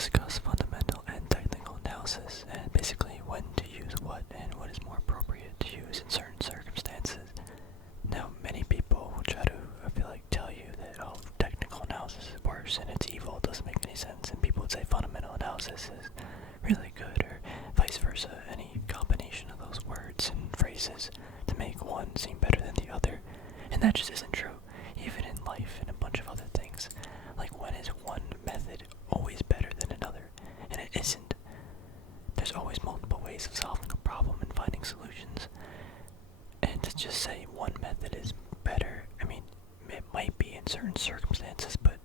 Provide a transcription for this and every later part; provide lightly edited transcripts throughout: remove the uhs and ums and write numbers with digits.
discuss fundamental and technical analysis, and basically when to use what and what is more appropriate to use in certain circumstances. Now, many people will try to, I feel like, tell you that, oh, technical analysis is worse and it's evil, it doesn't make any sense, and people would say fundamental analysis is really good, or vice versa, any combination of those words and phrases to make one seem better than the other, and that just isn't true, even in life and a bunch of other things. Like, when is one method always better than another? And it isn't. There's always multiple ways of solving a problem and finding solutions. And to just say one method is better, I mean, it might be in certain circumstances, but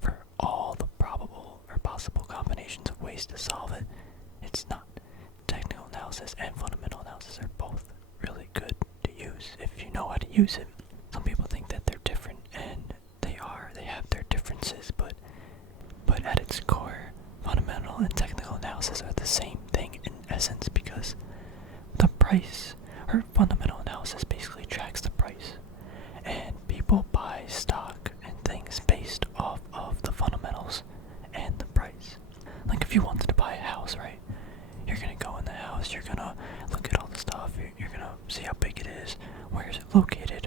for all the probable or possible combinations of ways to solve it, it's not. Technical analysis and fundamental analysis are both really good to use if you know how to use it. Some people think that they're different, and they are. They have their differences, but at its core, fundamental and technical analysis are the same thing in essence, because the price, or fundamental analysis, basically tracks the price, and people buy stock and things based off of the fundamentals and the price. Like, if you wanted to buy a house, right, you're gonna go in the house, you're gonna look at all the stuff, you're gonna see how big it is, where is it located,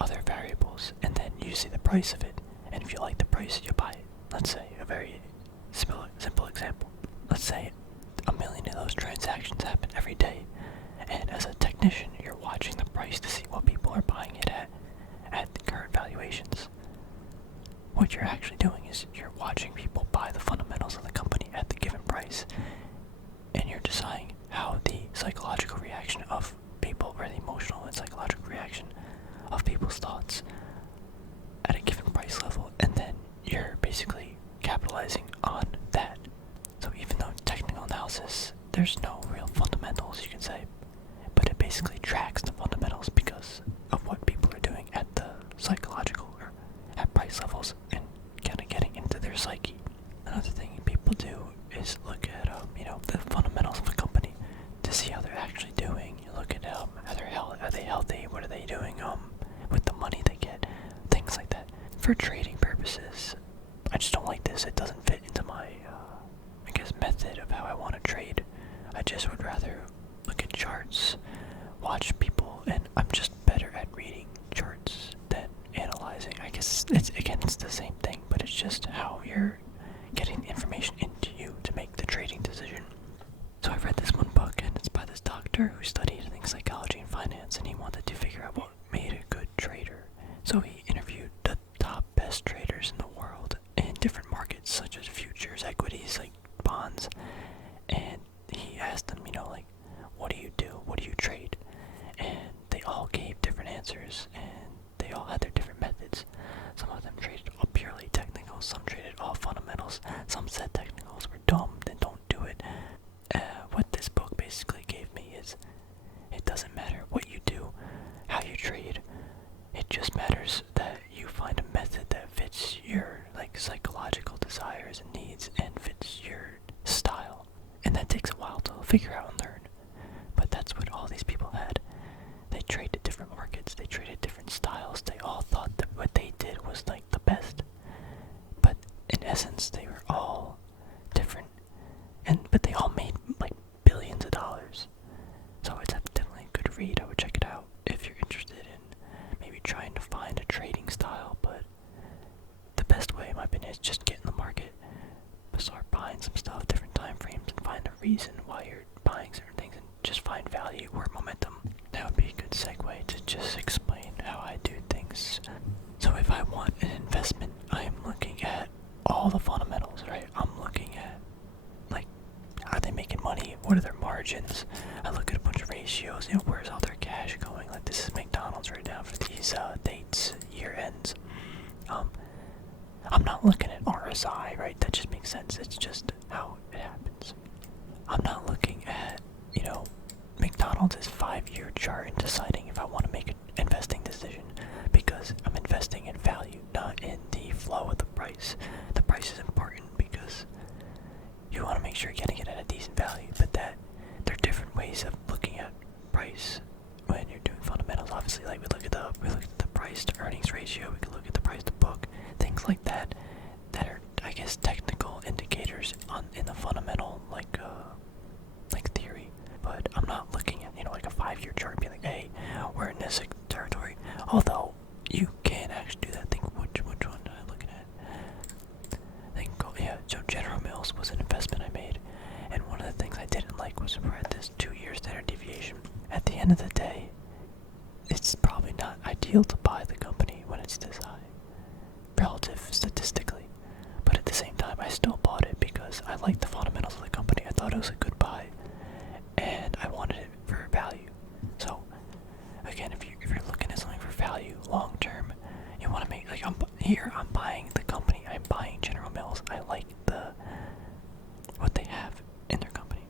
other variables, and then you see the price of it, and if you like the price, you buy it. Let's say a very simple example. Let's say 1 million of those transactions happen every day, and as a technician, you're watching the price to see what people are buying it at the current valuations. What you're actually doing is you're watching people buy the fundamentals of the company at the given price, and you're deciding how the psychological reaction of people, or the emotional and psychological reaction of people's thoughts at a given price level, and then you're basically capitalizing on that. So even though technical analysis, there's no real fundamentals, you can say, but it basically tracks the fundamentals because of what people are doing at the psychological or at price levels, and kind of getting into their psyche. Another thing people do is look at the fundamentals of a company to see how they're actually doing. You look at are they healthy, what are they doing with the money they get, things like that. For trading purposes, I just don't like this. It doesn't fit into my method of how I want to trade. I just would rather look at charts, watch people, and I'm just better at reading charts than analyzing. I guess it's the same thing, but it's just how you're getting the information into you to make the trading decision. So I read this one book, and it's by this doctor who studied things psychology and finance, and he wanted to figure out what made a good trader. So he interviewed the top best traders in the world in different markets, such as futures, equities, like bonds, and he asked them, what do you do? What do you trade? And they all gave different answers, and they all had their different methods. Some of them traded all purely technical, some traded all fundamentals, some said technicals were dumb, then don't do it. What this book basically gave me is, it doesn't matter what you do, how you trade, it just matters that you find a method that fits your psychological desires and needs and fits your style. And that takes a while to figure out and learn. But that's what all these people had. They traded different markets, they traded different styles, they all thought that what they did was the best. But in essence, they were all different, but they all made billions of dollars. So it's definitely a good read. I would check it out if you're interested in maybe trying to find a trading style. But the best way, in my opinion, is just get in the market, start buying some stuff, different time frames, and find a reason why you're buying certain things, and just find value or momentum. That would be a good segue to just explain how I do things. So if I want an investment, I'm looking at all the fundamentals, right? I'm looking at are they making money? What are their margins? I look at a bunch of ratios. Where's all their cash going? This is McDonald's right now for these dates, year ends. I'm not looking at RSI, right? That just makes sense. It's just how it happens. I'm not looking at, McDonald's 5-year chart and deciding if I want to make an investing decision, because I'm investing in value, not in the flow of the price. The price is important because you want to make sure you're getting it at a decent value, but there are different ways of looking at price when you're doing fundamentals. Obviously, we look at the price to earnings ratio, we can look at the price to book, things like that are, I guess, technical indicators believers in the fundamental like theory, but I'm not looking at like a 5-year chart and be like, hey, we're in this territory. Although you can actually do that. I think which one am I looking at? I think yeah. So General Mills was an investment I made, and one of the things I didn't like was we're at this 2-year standard deviation. At the end of the day, it's probably not ideal to buy the company when it's this high, relative statistically. But at the same time, I still bought it because I liked the fundamentals of the company. I thought it was a good buy, and I wanted it for value. So, again, if you're looking at something for value long term, you want to make I'm buying the company. I'm buying General Mills. I like what they have in their company.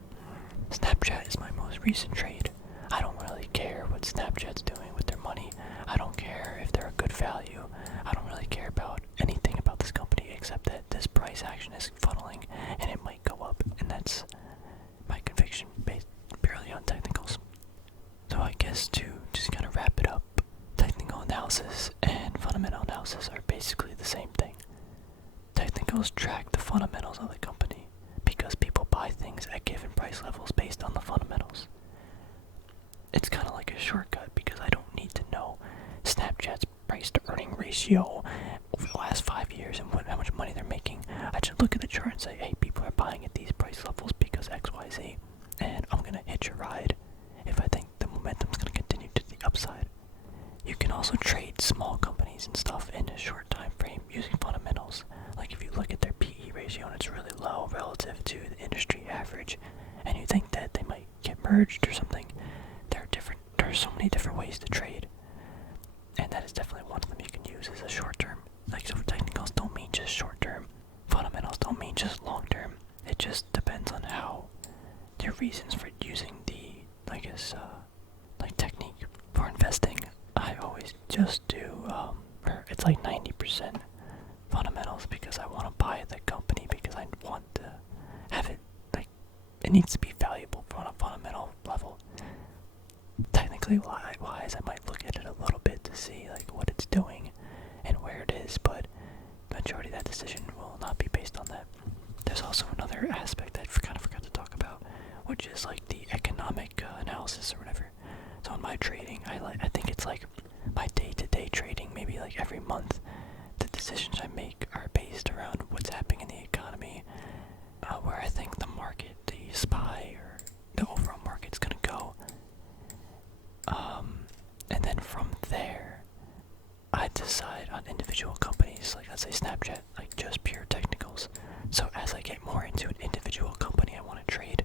Snapchat is my most recent trade. I don't really care what Snapchat's doing with their money. I don't care if they're a good value. I don't really care about anything about this company except that this price action is funneling and it might go up, and that's my conviction based purely on technicals. So I guess to just kind of wrap it up, technical analysis and fundamental analysis are basically the same thing. Technicals track the fundamentals of the company because people buy things at given price levels based on the fundamentals. It's kind of like a shortcut because I don't need to know Snapchat's price to earning ratio over the last 5 years and how much money they're making. I just look at the chart and say, hey, people are buying at these price levels because XYZ, and I'm going to hitch a ride if I think the momentum's going to continue to the upside. You can also trade small companies and stuff in a short time frame using fundamentals. Like if you look at their PE ratio and it's really low relative to the industry average, and you think that they might get merged or something, there are so many different ways to trade. And that is definitely one of them you can use as a short term. Like, so technicals don't mean just short term. Fundamentals don't mean just long term. It just depends on how your reasons for using the, technique for investing. I always just do, it's like 90% fundamentals because I want to buy the company because I want to have it, it needs to be valuable on a fundamental level. Technically wise, I might look at it a little bit to see what it's doing and where it is, but the majority of that decision will not be based on that. There's also another aspect that I kind of forgot to talk about, which is the economic analysis or whatever. So in my trading, I think it's my day-to-day trading, maybe every month, the decisions I make are based around what's happening in the economy, where I think the market, the SPY, or the overall market's gonna go. And then from there, I decide on individual companies, let's say Snapchat, just pure technicals. So as I get more into an individual company I want to trade,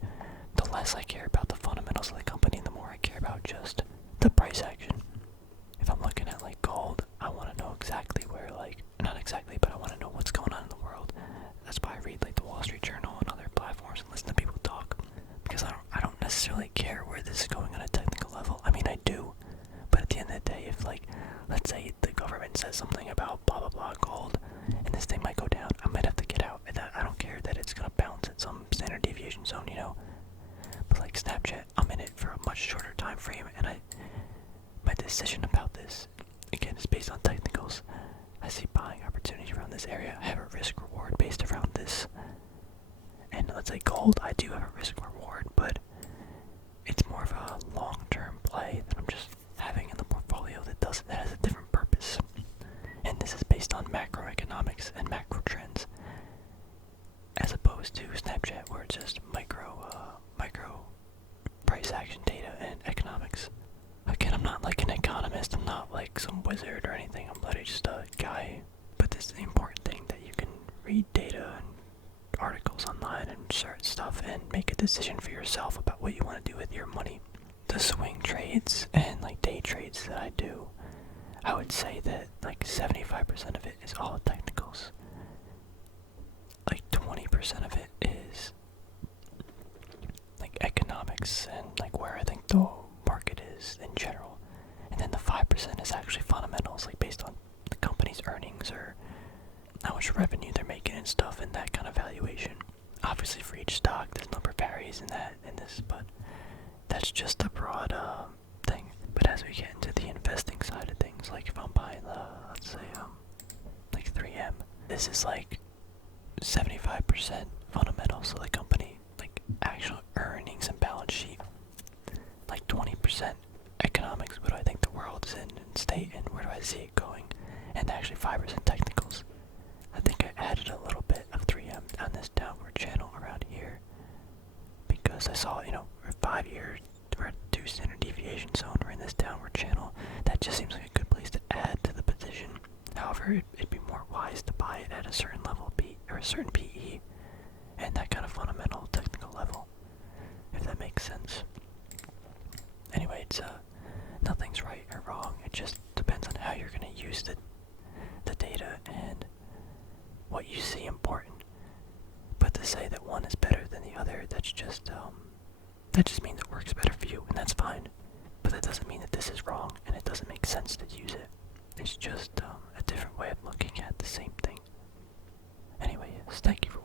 the less I care about the fundamentals of the company, the more I care about just the price action. If I'm looking at gold, I want to know exactly where, not exactly, but I want to know what's going on in the world. That's why I read the Wall Street Journal and other platforms and listen to people talk, because I don't necessarily care where this is going on a technical level. I mean, I do, but at the end of the day, if let's say the government says something about blah blah blah gold, and this thing might go down, I might have to get out. And I don't care that it's gonna bounce at some standard deviation zone, But Snapchat, I'm in it for a much shorter time frame, and my decision about this, again, is based on technicals. I see buying opportunities around this area. I have a risk reward based around this. And let's say gold, I do have a risk reward, but it's more of a long-term play that I'm just having in the portfolio that has a different purpose. And this is based on macroeconomics and macro trends, as opposed to Snapchat, where it's just micro price action data and economics. Again, I'm not an economist, I'm not some wizard or anything, I'm literally just a guy. But this is the important thing, that you can read data and articles online and search stuff and make a decision for yourself about what you want to do with your money. The swing trades and day trades that I do, I would say that 75% of it is all technicals. 20% of it is economics and where I think the market is in general. And then the 5% is actually fundamentals, based on the company's earnings or how much revenue they're making and stuff, and that kind of valuation. Obviously for each stock there's number varies in this, but that's just a broad thing. But as we get into the investing side of things, if I'm buying let's say 3M, this is 75% fundamental also the company, like actual earnings and balance sheet, like 20% economics, what do I think the world's in and state, and where do I see it going, and actually 5% technicals. I think I added a little bit of 3M on this downward channel around here because I saw, for 5 years we're at 2 standard deviation zone, we're in this downward channel. That just seems like a good place to add to the position. However, it'd be more wise to buy it at a certain level P or a certain PE and that kind of fundamental technical level, if that makes sense. Anyway, it's nothing's right or wrong. It just depends on how you're gonna use the data and what you see important. But to say that one is better than the other, that just means it works better for you, and that's fine. But that doesn't mean that this is wrong and it doesn't make sense to use it. It's just a different way of looking at the same thing. Anyway, yes, thank you for